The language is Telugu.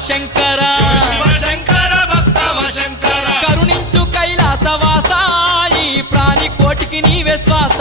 శంకర శివ శంకర భక్తవ శంకర కరుణించు కైలాసవాస ఈ ప్రాణి కోటికి నీవే శ్వాస